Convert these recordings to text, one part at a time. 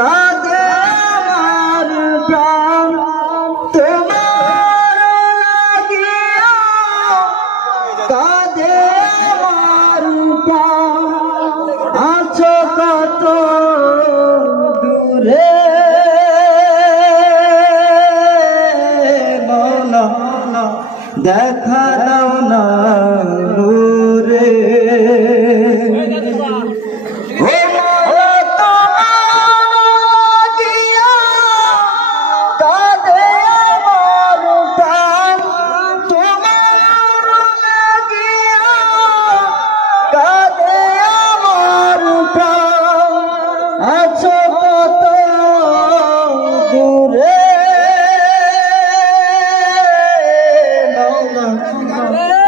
কাঁদে আমার প্রাণ তোমার লাগিয়া, কাঁদে আমার প্রাণ আছো কত দূরে মৌলা দেখা দাও না নূরে।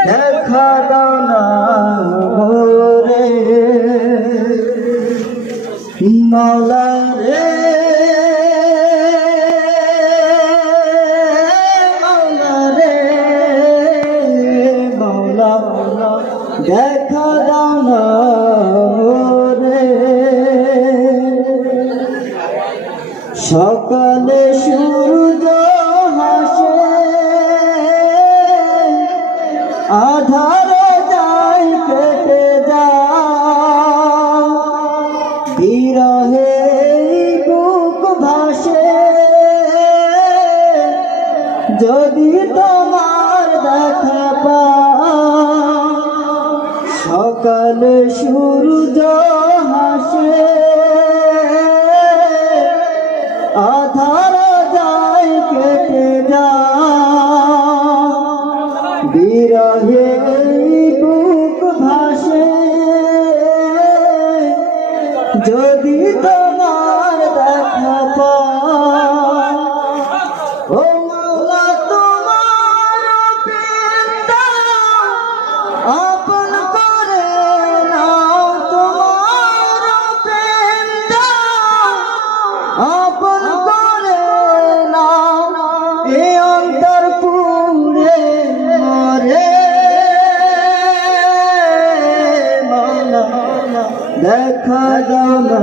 দেখা দাও না মোরে মৌলা রে, মৌলা রে, মৌলা দেখা দাও না মোরে। সকালে সূর্য হাসে আধারে যায় কেটে যায়, বিরহে বুক ভাসে যদি তোমার দেখা পাই। সকালে সূর্য হাসে আধারে যায় কেটে যায়, বিরহে বুক ভাসে যদি তোমার দেখা পাই। ও মৌলা তোমার প্রেমটা আপন করে নাও, তোমার প্রেমটা আপন করে নাও, এ অন্তর পুরে মরে মৌলা দেখা দাও না।